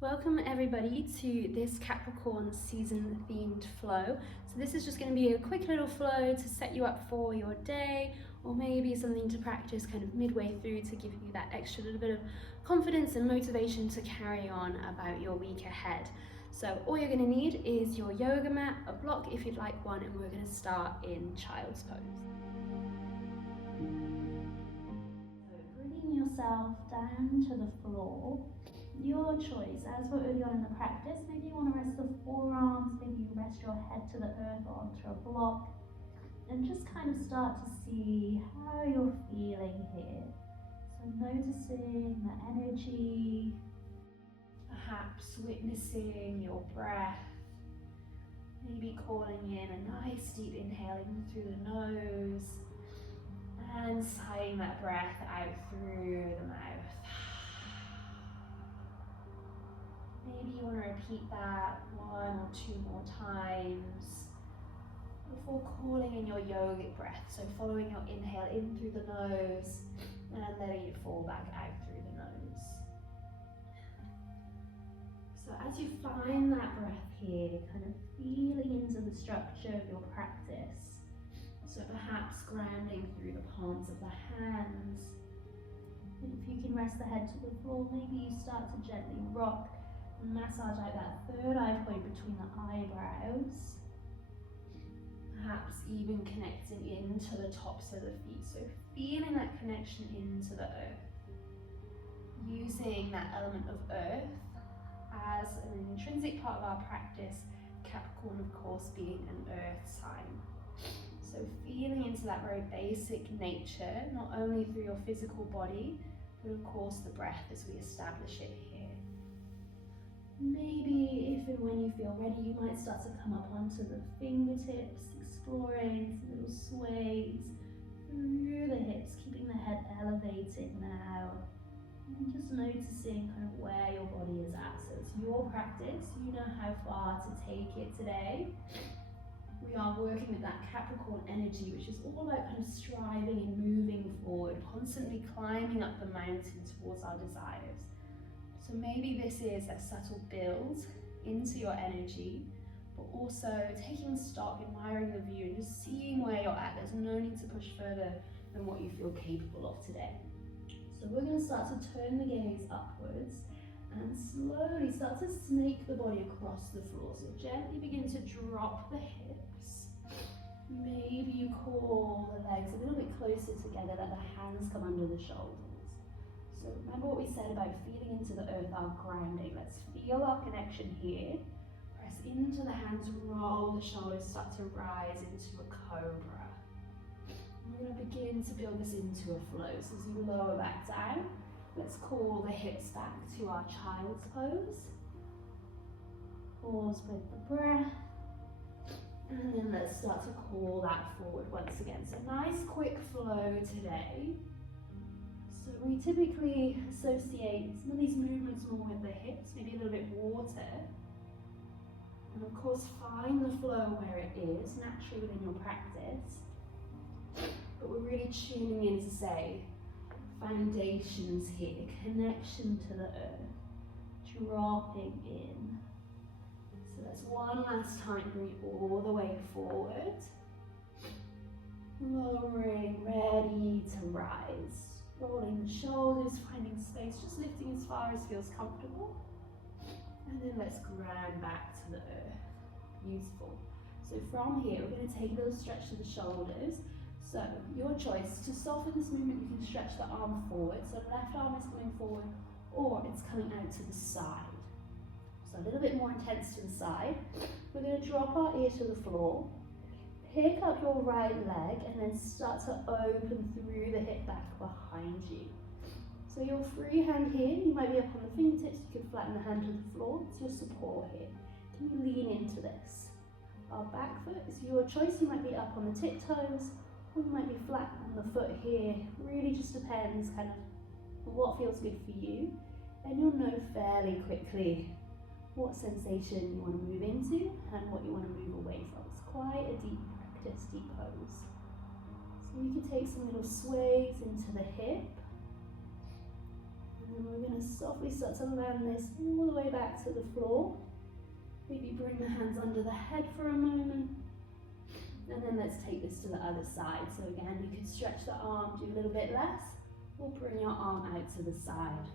Welcome everybody to this Capricorn season themed flow. So this is just going to be a quick little flow to set you up for your day, or maybe something to practice kind of midway through to give you that extra little bit of confidence and motivation to carry on about your week ahead. So all you're going to need is your yoga mat, a block if you'd like one, and we're going to start in child's pose. So bringing yourself down to the floor. Your choice, as we're early on in the practice, maybe you want to rest the forearms, maybe you rest your head to the earth or onto a block, and just kind of start to see how you're feeling here. So noticing the energy, perhaps witnessing your breath, maybe calling in a nice deep inhale in through the nose, and sighing that breath out through the mouth. Maybe you want to repeat that 1 or 2 more times before calling in your yogic breath. So following your inhale in through the nose and letting it fall back out through the nose. So as you find that breath here, kind of feeling into the structure of your practice. So perhaps grounding through the palms of the hands. And if you can rest the head to the floor, maybe you start to gently rock and massage out that third eye point between the eyebrows. Perhaps even connecting into the tops of the feet. So feeling that connection into the earth. Using that element of earth as an intrinsic part of our practice, Capricorn of course being an earth sign. So feeling into that very basic nature, not only through your physical body, but of course the breath as we establish it here. Maybe if and when you feel ready, you might start to come up onto the fingertips, exploring some little sways through the hips, keeping the head elevated now. And just noticing kind of where your body is at. So it's your practice, you know how far to take it today. We are working with that Capricorn energy, which is all about kind of striving and moving forward, constantly climbing up the mountain towards our desires. So maybe this is a subtle build into your energy, but also taking stock, admiring the view, and just seeing where you're at. There's no need to push further than what you feel capable of today. So we're going to start to turn the gaze upwards and slowly start to snake the body across the floor. So gently begin to drop the hips. Maybe you call the legs a little bit closer together, let the hands come under the shoulders. So remember what we said about feeling into the earth, our grounding. Let's feel our connection here. Press into the hands, roll the shoulders, start to rise into a cobra. We're going to begin to build this into a flow. So as you lower back down, let's call the hips back to our child's pose. Pause with the breath. And then let's start to call that forward once again. So nice quick flow today. So we typically associate some of these movements more with the hips, maybe a little bit water. And of course find the flow where it is, naturally within your practice. But we're really tuning in to say, foundations here, connection to the earth, dropping in. So that's one last time, bring it all the way forward. Lowering, ready to rise. Rolling the shoulders, finding space, just lifting as far as feels comfortable. And then let's ground back to the earth. Beautiful. So from here, we're going to take a little stretch to the shoulders. So your choice, to soften this movement, you can stretch the arm forward. So left arm is coming forward, or it's coming out to the side. So a little bit more intense to the side. We're going to drop our ear to the floor. Pick up your right leg and then start to open through the hip back behind you. So your free hand here, you might be up on the fingertips, you can flatten the hand to the floor, it's your support here. Can you lean into this? Our back foot is your choice, you might be up on the tiptoes, or you might be flat on the foot here. Really just depends kind of what feels good for you. And you'll know fairly quickly what sensation you want to move into and what you want to move away from. It's quite a deep practice, deep pose. So you can take some little sways into the hip. And then we're going to softly start to land this all the way back to the floor. Maybe bring the hands under the head for a moment. And then let's take this to the other side. So again, you could stretch the arm, do a little bit less, or bring your arm out to the side.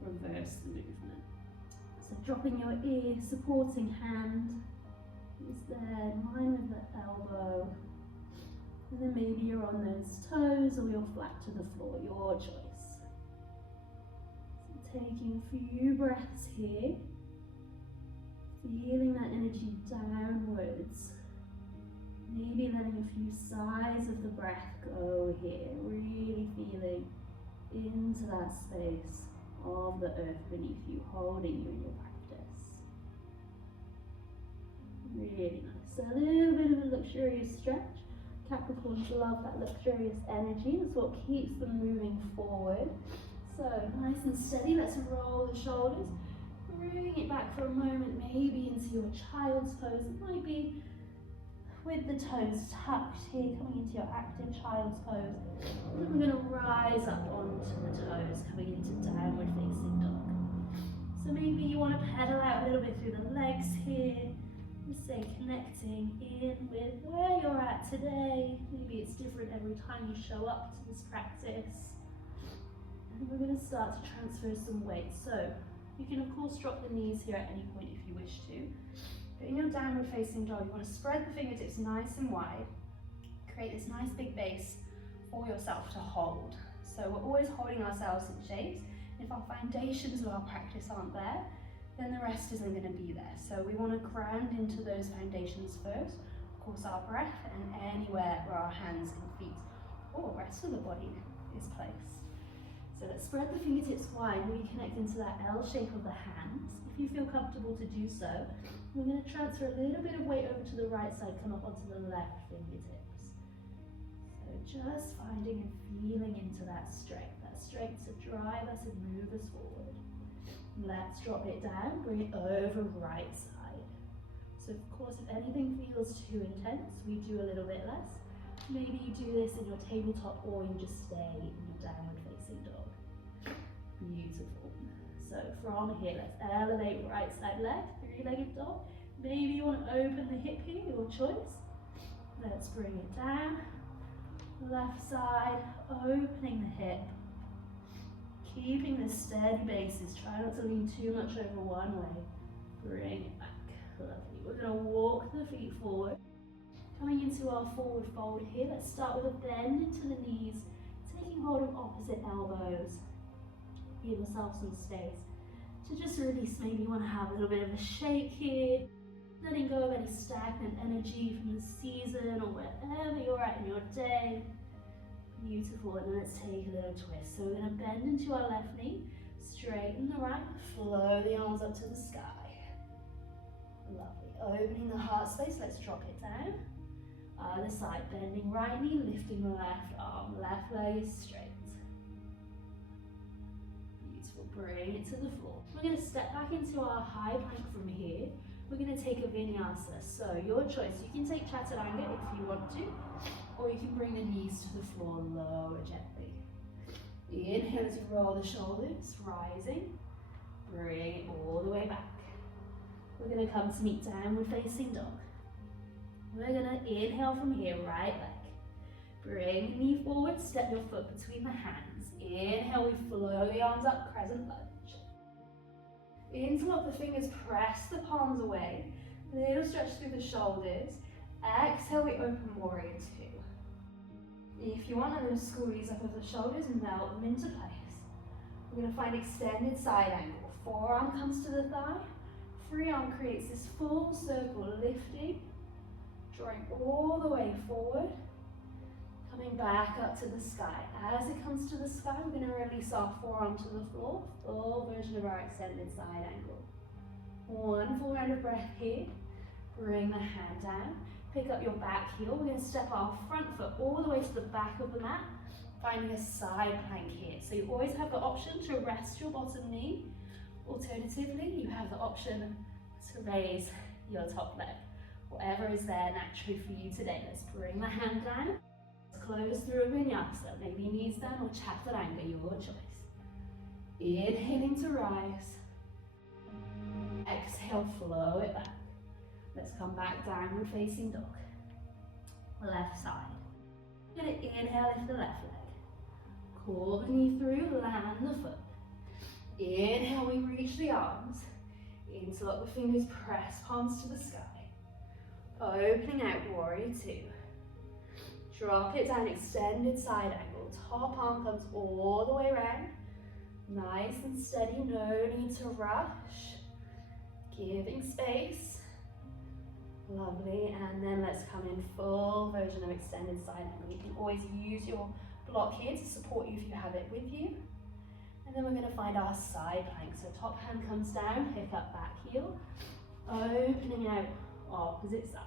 Reverse the movement. So dropping your ear, supporting hand is there, in line with the elbow. And then maybe you're on those toes or you're flat to the floor, your choice. So taking a few breaths here, feeling that energy downwards. Maybe letting a few sighs of the breath go here, really feeling into that space of the earth beneath you, holding you in your practice. Really nice. So a little bit of a luxurious stretch. Capricorns love that luxurious energy. It's what keeps them moving forward. So nice and steady. Let's roll the shoulders. Bring it back for a moment, maybe into your child's pose. It might be with the toes tucked here, coming into your active child's pose. And then we're going to rise up onto the toes, coming into downward facing dog. So maybe you want to pedal out a little bit through the legs here. Just say connecting in with where you're at today. Maybe it's different every time you show up to this practice. And we're going to start to transfer some weight. So you can of course drop the knees here at any point if you wish to. But in your downward facing dog, you want to spread the fingertips nice and wide. Create this nice big base for yourself to hold. So we're always holding ourselves in shapes. If our foundations of our practice aren't there, then the rest isn't going to be there. So we want to ground into those foundations first. Of course, our breath and anywhere where our hands and feet or rest of the body is placed. So let's spread the fingertips wide, really connect into that L shape of the hands. If you feel comfortable to do so, we're going to transfer a little bit of weight over to the right side, come up onto the left fingertips. So just finding and feeling into that strength to drive us and move us forward. Let's drop it down, bring it over right side. So of course, if anything feels too intense, we do a little bit less. Maybe you do this in your tabletop or you just stay in your downward facing dog. Beautiful. So from here, let's elevate right side leg, three-legged dog. Maybe you want to open the hip here, your choice. Let's bring it down. Left side, opening the hip. Keeping this steady basis. Try not to lean too much over one way. Bring it back. Lovely. We're going to walk the feet forward. Coming into our forward fold here, let's start with a bend into the knees, taking hold of opposite elbows. Give yourself some space to just release. Maybe you want to have a little bit of a shake here, letting go of any stagnant energy from the season or wherever you're at in your day. Beautiful. And then let's take a little twist. So we're going to bend into our left knee, straighten the right, flow the arms up to the sky. Lovely. Opening the heart space, let's drop it down. Other side, bending right knee, lifting the left arm, left leg is straight. Beautiful, bring it to the floor. We're going to step back into our high plank from here. We're going to take a vinyasa. So your choice, you can take chaturanga if you want to, or you can bring the knees to the floor, lower gently. Inhale as you roll the shoulders, rising. Bring it all the way back. We're going to come to meet downward facing dog. We're going to inhale from here, right leg. Bring the knee forward, step your foot between the hands. Inhale, we flow the arms up, crescent lunge. Interlock the fingers, press the palms away. Little stretch through the shoulders. Exhale, we open warrior two. If you want a little squeeze up of the shoulders, melt them into place. We're going to find extended side angle. Forearm comes to the thigh. Free arm creates this full circle, lifting, drawing all the way forward, coming back up to the sky. As it comes to the sky, we're going to release our forearm to the floor, full version of our extended side angle. One full round of breath here. Bring the hand down, pick up your back heel. We're going to step our front foot all the way to the back of the mat, finding a side plank here. So you always have the option to rest your bottom knee. Alternatively, you have the option to raise your top leg. Whatever is there naturally for you today. Let's bring the hand down. Let's close through a vinyasa. Maybe knees down or chaturanga, your choice. Inhaling to rise. Exhale, flow it back. Let's come back, downward facing dog. Left side. We're going to inhale, lift the left leg. Pull the knee through, land the foot. Inhale, we reach the arms. Interlock the fingers, press palms to the sky. Opening out, warrior two. Drop it down, extended side angle. Top arm comes all the way around. Nice and steady, no need to rush. Giving space. Lovely, and then let's come in full version of extended side angle. You can always use your block here to support you if you have it with you. And then we're going to find our side plank. So top hand comes down, pick up back heel. Opening out, opposite side.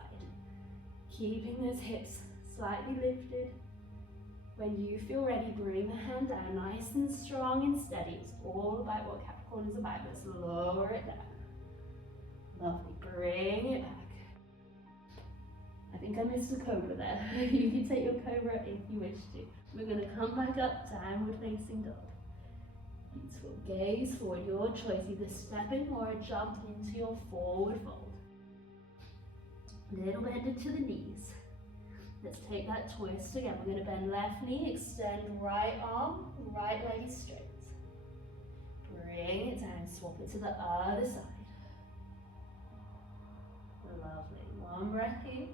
Keeping those hips slightly lifted. When you feel ready, bring the hand down nice and strong and steady. It's all about what Capricorn is about. Let's lower it down. Lovely, bring it back. I think I missed a cobra there. You can take your cobra if you wish to. We're going to come back up, downward facing dog. Beautiful, gaze forward, your choice, either stepping or jump into your forward fold. Little bend to the knees. Let's take that twist again. We're going to bend left knee, extend right arm, right leg is straight. Bring it down, swap it to the other side. Lovely, one breath here.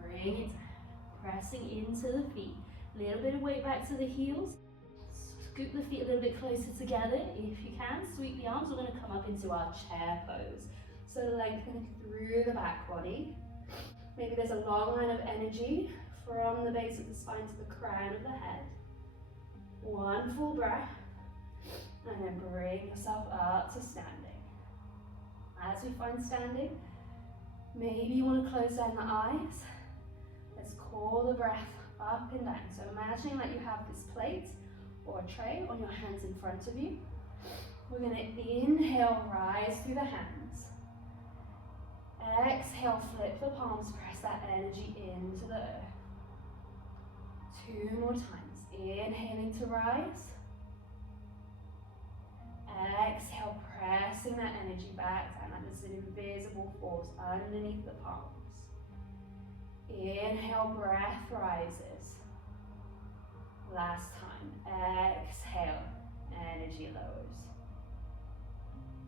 Bring it down, pressing into the feet. Little bit of weight back to the heels. Scoop the feet a little bit closer together if you can. Sweep the arms. We're going to come up into our chair pose. So lengthening through the back body. Maybe there's a long line of energy from the base of the spine to the crown of the head. One full breath. And then bring yourself up to standing. As we find standing, maybe you want to close down the eyes. Let's call the breath up and down. So imagining that you have this plate or a tray on your hands in front of you. We're going to inhale, rise through the hands. Exhale, flip the palms, press that energy into the earth. 2 more times. Inhaling to rise. Exhale, pressing that energy back down. That is an invisible force underneath the palms. Inhale, breath rises. Last time. Exhale, energy lowers.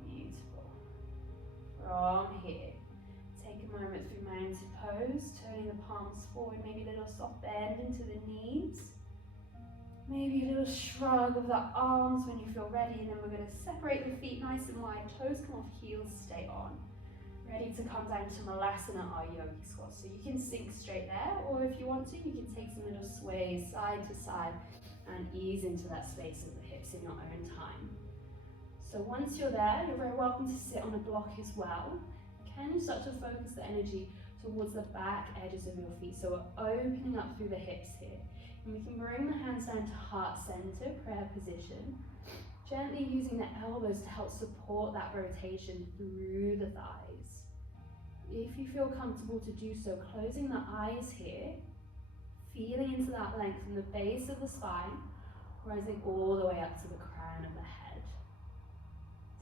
Beautiful. From here, take a moment through mountain pose, turning the palms forward, maybe a little soft bend into the knees. Maybe a little shrug of the arms when you feel ready, and then we're going to separate the feet nice and wide, toes come off, heels stay on. Ready to come down to Malasana, our yogi squat. So you can sink straight there, or if you want to, you can take some little sways side to side and ease into that space of the hips in your own time. So once you're there, you're very welcome to sit on a block as well. Can you start to focus the energy towards the back edges of your feet? So we're opening up through the hips here. And we can bring the hands down to heart center, prayer position. Gently using the elbows to help support that rotation through the thighs. If you feel comfortable to do so, closing the eyes here, feeling into that length from the base of the spine, rising all the way up to the crown of the head.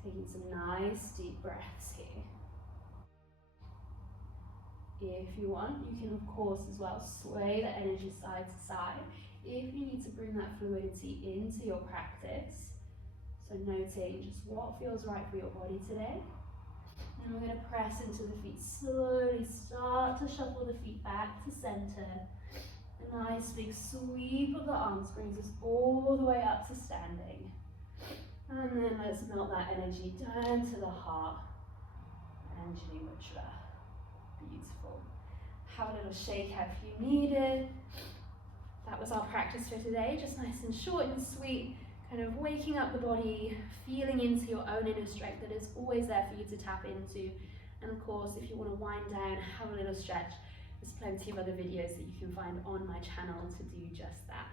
Taking some nice deep breaths here. If you want, you can of course as well sway the energy side to side if you need to bring that fluidity into your practice. So noting just what feels right for your body today. And we're going to press into the feet slowly, start to shuffle the feet back to center. A nice big sweep of the arms brings us all the way up to standing. And then let's melt that energy down to the heart. Anjali Mudra. Beautiful. Have a little shake out if you need it. That was our practice for today, just nice and short and sweet, kind of waking up the body, feeling into your own inner strength that is always there for you to tap into. And of course, if you want to wind down, have a little stretch, there's plenty of other videos that you can find on my channel to do just that.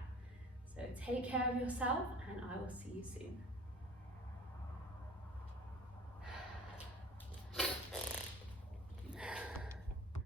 So take care of yourself, and I will see you soon.